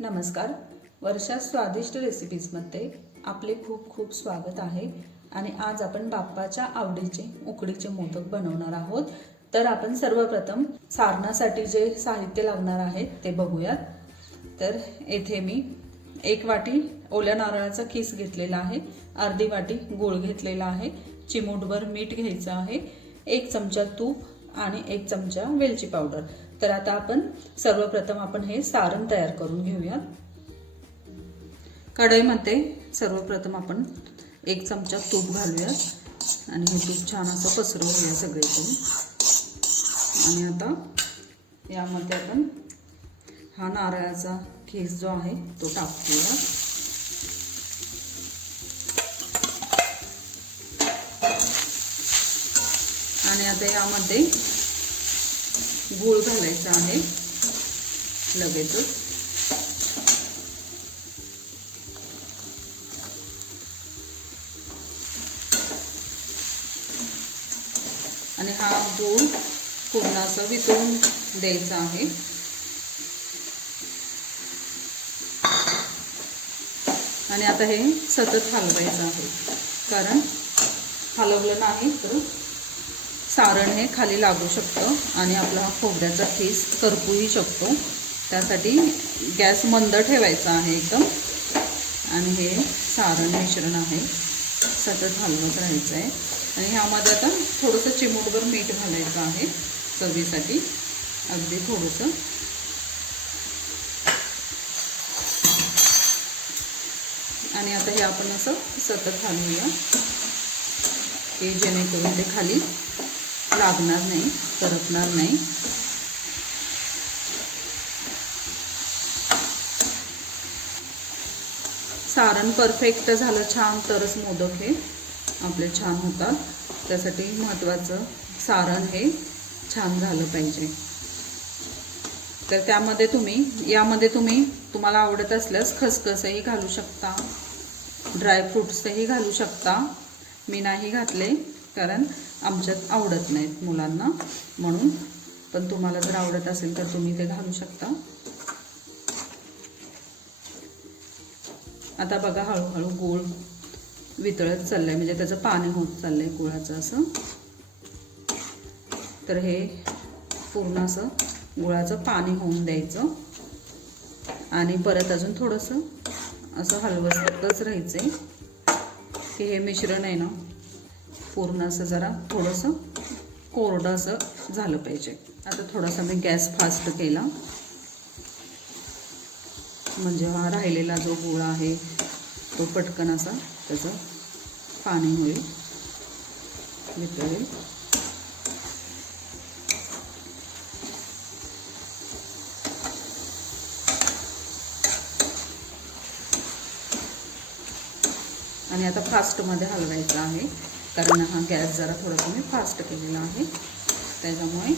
नमस्कार. वर्षा स्वादिष्ट रेसिपीजमध्ये आपले खूप खूप स्वागत आहे. आणि आज आपण बाप्पाच्या आवडीचे उकडीचे मोदक बनवणार आहोत. तर आपण सर्वप्रथम सारणासाठी जे साहित्य लागणार आहे ते बघूयात. तर येथे मी 1 वाटी ओल्या नारळाचा किस घेतलेला आहे, अर्धी वाटी गूळ घेतलेला आहे, चिमूटभर मीठ घ्यायचं आहे, 1 चमचा तूप आणि 1 चमचा वेलची पावडर. तर आता आपण सर्वप्रथम हे सारण तयार करून घेऊया. कढईमध्ये सर्वप्रथम आपण 1 चमचा तूप घालूया आणि हे तूप छान असं पसरवूया सगळीकडून. आणि आता यामध्ये आपण हा नारळाचा खीस जो आहे तो टाकूया. आणि आता यामध्ये गूळ घालायचा आहे लगेचच. आणि हा गूळ पूर्ण असं वितळून द्यायचा आहे. आणि आता हे सतत हलवायचं आहे, कारण हलवलं नाही तर सारण हे खाली लागू शकतं आणि आपला खोबऱ्याचा खीस करपूही शकतो. त्यासाठी गॅस मंद ठेवायचा आहे एकदम. आणि हे सारण मिश्रण आहे सतत हलवत राहायचं आहे. आणि ह्यामध्ये आता थोडंसं चिमूटभर मीठ घालायचं आहे चवीसाठी, अगदी थोडंसं. आणि आता हे आपण असं सतत हलवूया की जेणेकरून ते खाली लागणार नाही, करपणार नाही. सारण परफेक्ट झालं छान तरच मोदक हे आपले छान होतात. त्यासाठी महत्त्वाचं सारण हे छान झालं पाहिजे. तर यामध्ये तुम्ही तुम्हाला आवडत असल्यास खसखसही घालू शकता, ड्रायफ्रूट्सही घालू शकता. मी नाही घातले कारण आमच्यात आवडत नाहीत मुलांना म्हणून. पण तुम्हाला जर आवडत असेल तर तुम्ही ते घालू शकता. आता बघा हळूहळू गूळ वितळत चाललंय, म्हणजे त्याचं पाणी होत चाललंय गुळाचं असं. तर हे पूर्ण असं गुळाचं पाणी होऊन द्यायचं. आणि परत अजून थोडंसं असं हलवतच राहायचंय की हे मिश्रण आहे ना पूर्ण असं जरा थोडंसं कोरडं असं झालं पाहिजे. आता थोडासा मी गॅस फास्ट केला, म्हणजे हा राहिलेला जो गूळ आहे तो पटकन असा त्याचं पाणी होईल, वितळेल. आणि आता फास्टमध्ये हलवायचं आहे, कारण हा गॅस जरा थोडासा मी फास्ट केलेला आहे. त्याच्यामुळे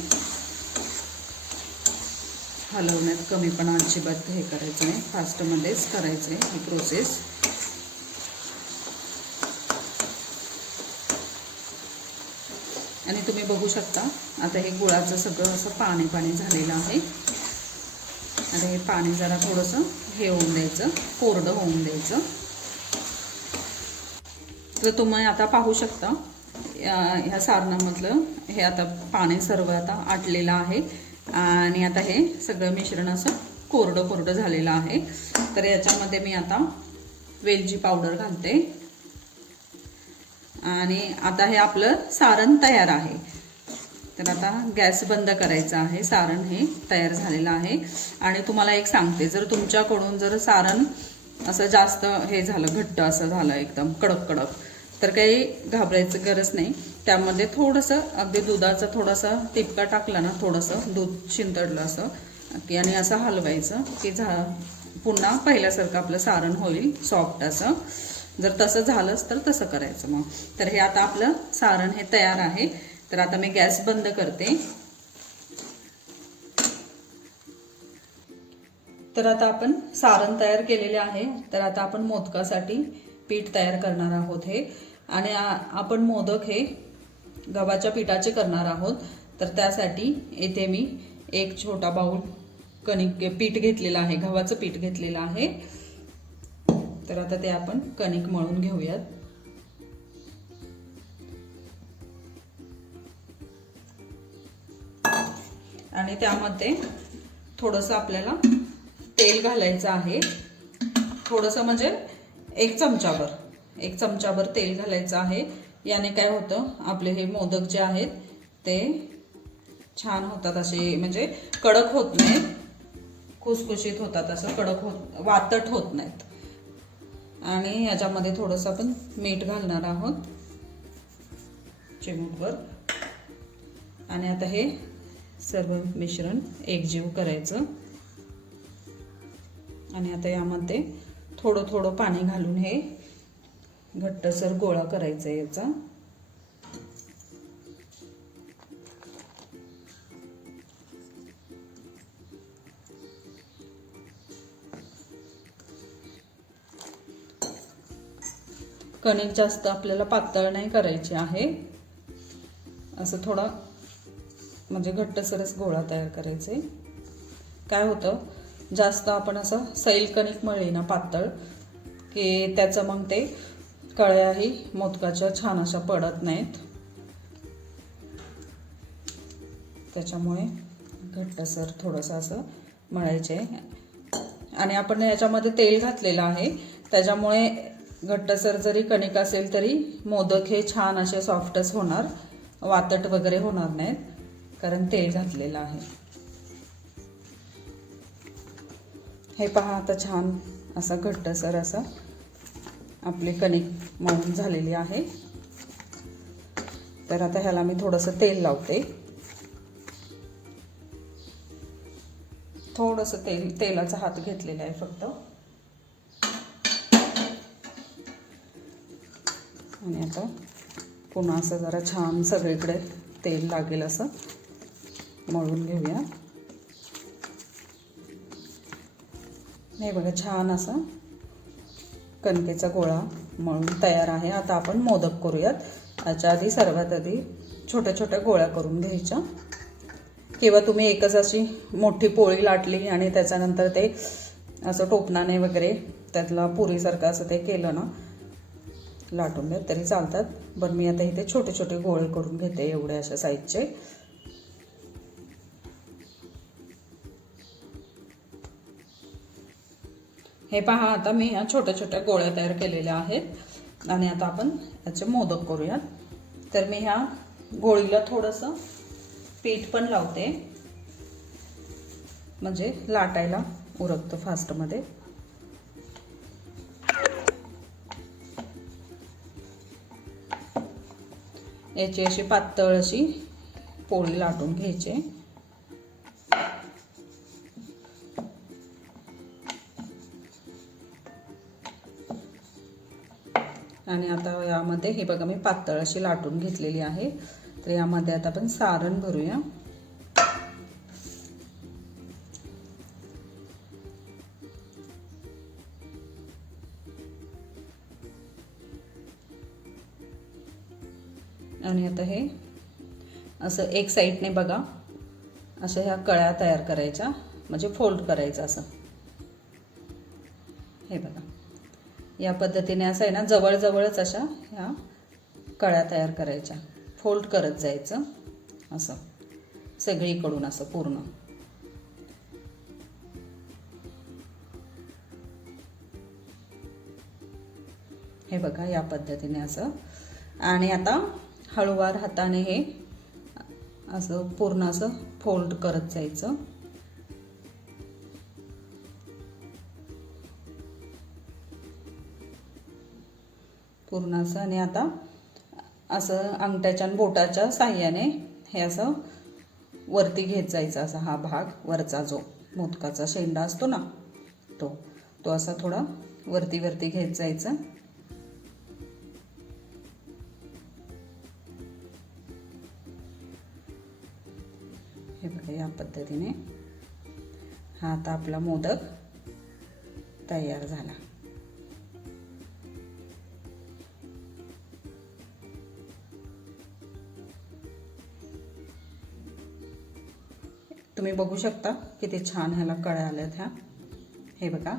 हलवण्यात कमीपणा अजिबात हे करायचं नाही, फास्टमध्येच करायचं आहे ही प्रोसेस. आणि तुम्ही बघू शकता आता हे गुळाचं सगळं असं पाणी पाणी झालेलं आहे. आता हे पाणी जरा थोडंसं हे होऊन द्यायचं, कोरडं होऊन द्यायचं. तर तुम्ही आता पाहू शकता ह्या सारणामधलं हे आता पाणी सर्व आता आटलेलं आहे. आणि आता हे सगळं मिश्रण असं कोरडं कोरडं झालेलं आहे. तर याच्यामध्ये मी आता वेलची पावडर घालते. आणि आता हे आपलं सारण तयार आहे. तर आता गॅस बंद करायचा आहे. सारण हे तयार झालेलं आहे. आणि तुम्हाला एक सांगते, जर तुमच्याकडून जर सारण असं जास्त हे झालं, घट्ट असं झालं एकदम कडक कडक, तर काही घाबरायचं गरज नाही. त्यामध्ये थोडंसं अगदी दुधाचा थोडासा टिपका टाकला ना, थोडंसं दूध शिंतडलं असं की आणि असं हलवायचं की पुन्हा पहिल्यासारखं आपलं सारण होईल सॉफ्ट असं. जर तसं झालंच तर तसं करायचं मग. तर हे आता आपलं सारण हे तयार आहे. तर आता मी गॅस बंद करते. तर आता आपण सारण तयार केलेले आहे. तर आता आपण मोदकासाठी पीठ तयार करणार आहोत हे. आणि आपण मोदक हे गव्हाच्या पिठाचे करणार आहोत. तर त्यासाठी येथे मी एक छोटा बाउल पीठ घेतलेलं आहे, गव्हाचं पीठ घेतलेलं आहे. तर आता ते आपण कणिक मळून घेऊयात. आणि त्यामध्ये थोडंसं आपल्याला तेल घालायचं आहे. थोडंसं म्हणजे एक चमचाभर तेल घालायचं आहे. याने काय होतं, आपले हे मोदक जे आहेत ते छान होतात, असे म्हणजे कडक होत नाहीत, खुसखुशीत होतात, असं कडक होत वातट होत नाहीत. आणि याच्यामध्ये थोडंसं आपण मीठ घालणार आहोत, चिमूटभर. आणि आता हे सर्व मिश्रण एकजीव करायचं. आणि आता यामध्ये थोडं थोडं पाणी घालून हे घट्टसर गोळा करायचा याचा. कणिक जास्त आपल्याला पातळ नाही करायची आहे, असं थोडा म्हणजे घट्टसरच गोळा तयार करायचे. काय होतं, जास्त आपण असं सैल कणिक मळली ना पातळ, की त्याचं मग ते कळ्याही मोदकाच्या छान अशा पडत नाहीत. त्याच्यामुळे घट्टसर थोडंसं असं मळायचे. आणि आपण याच्यामध्ये तेल घातलेलं आहे, त्याच्यामुळे घट्टसर जरी कणिक असेल तरी मोदक हे छान असे सॉफ्टच होणार, वातट वगैरे होणार नाहीत, कारण तेल घातलेलं आहे. हे पहा, आता छान असा घट्टसर असा आपली कणिक मळून झालेली आहे. तर आता ह्याला मी थोडंसं तेल लावते. थोडंसं तेलाचा हात घेतलेला आहे फक्त. आणि आता पुन्हा असं जरा छान सगळीकडे तेल लागेल असं मळून घेऊया. हे बघा, छान असं कणकेचा गोळा मळून तयार आहे. आता आपण मोदक करूयात. याच्या आधी सर्वात आधी छोट्या छोट्या गोळ्या करून घ्यायच्या, किंवा तुम्ही एकच अशी मोठी पोळी लाटली आणि त्याच्यानंतर ते असं टोपणाने वगैरे त्यातला पुरीसारखं असं ते केलं ना, लाटून घ्या तरी चालतात. पण मी आता इथे छोटे छोटे गोळे करून घेते, एवढे अशा साईजचे. हे पहा, आता मी या छोट्या छोट्या गोळ्या तयार केलेल्या आहेत. आणि आता आपण याचे मोदक करूयात. तर मी ह्या गोळीला थोडंसं पीठ पण लावते, म्हणजे लाटायला उरकतं फास्टमध्ये. याची अशी पातळ अशी पोळी लाटून घ्यायची. आणि आता यामध्ये हे बघा, मी पातळ अशी लाटून घेतलेली आहे. तर यामध्ये आता आपण सारण भरूया. आणि आता हे असं एक साईडने बघा, अशा ह्या कळ्या तयार करायच्या, म्हणजे फोल्ड करायचं असं. हे बघा, या पद्धतीने असं आहे ना, जवळजवळच अशा ह्या कळ्या तयार करायच्या, फोल्ड करत जायचं असं सगळीकडून असं पूर्ण. हे बघा, या पद्धतीने असं. आणि आता हळूवार हाताने हे असं पूर्ण असं फोल्ड करत जायचं. पूर्ण असं. आणि आता असं अंगठ्याच्या आणि बोटाच्या साह्याने हे असं वरती घेत जायचं, असा हा भाग वरचा जो मोदकाचा शेंडा असतो ना, तो असा थोडा वरती वरती घेत जायचा. हे बघा, या पद्धतीने हा आता आपला मोदक तयार झाला. तुम्ही बघू शकता किती छान ह्याला कळ्या आल्यात ह्या. हे बघा,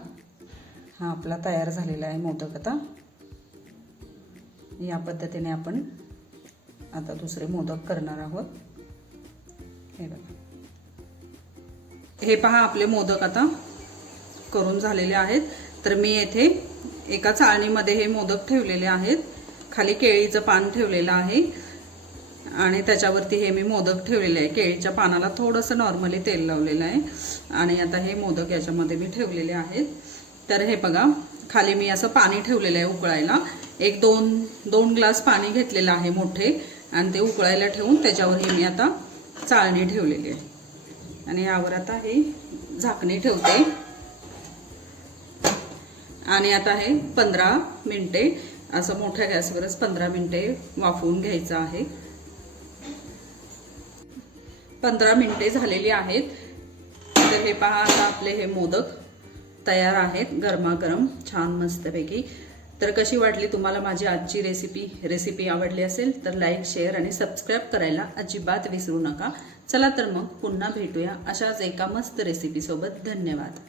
हा आपला तयार झालेला आहे मोदक. आता या पद्धतीने आपण आता दुसरे मोदक करणार आहोत. हे बघा, हे पहा आपले मोदक आता करून झालेले आहेत. तर मी येथे एका चाळणीमध्ये हे मोदक ठेवलेले आहेत. खाली केळीचं पान ठेवलेलं आहे आणि त्याच्यावरती हे मी मोदक ठेवलेले आहे. केळीच्या पानाला थोडंसं नॉर्मली तेल लावलेलं आहे आणि आता हे मोदक याच्यामध्ये मी ठेवलेले आहेत. तर हे बघा, खाली मी असं पाणी ठेवलेलं आहे उकळायला. एक दोन ग्लास पाणी घेतलेलं आहे मोठे आणि ते उकळायला ठेवून त्याच्यावर मी आता चाळणी ठेवलेली आहे आणि यावर आता हे झाकणी ठेवते आणि आता हे 15 मिनिटे असं मोठ्या गॅसवरच 15 मिनिटे वाफवून घ्यायचं आहे. 15 मिनिटे झालेली आहेत. तर हे पहा, आता आपले हे मोदक तयार आहेत गरमागरम छान मस्तपैकी. तर कशी वाटली तुम्हाला माझी आजची रेसिपी आवडली असेल तर लाईक, शेअर आणि सबस्क्राईब करायला अजिबात विसरू नका. चला तर मग पुन्हा भेटूया अशाच एका मस्त रेसिपीसोबत. धन्यवाद.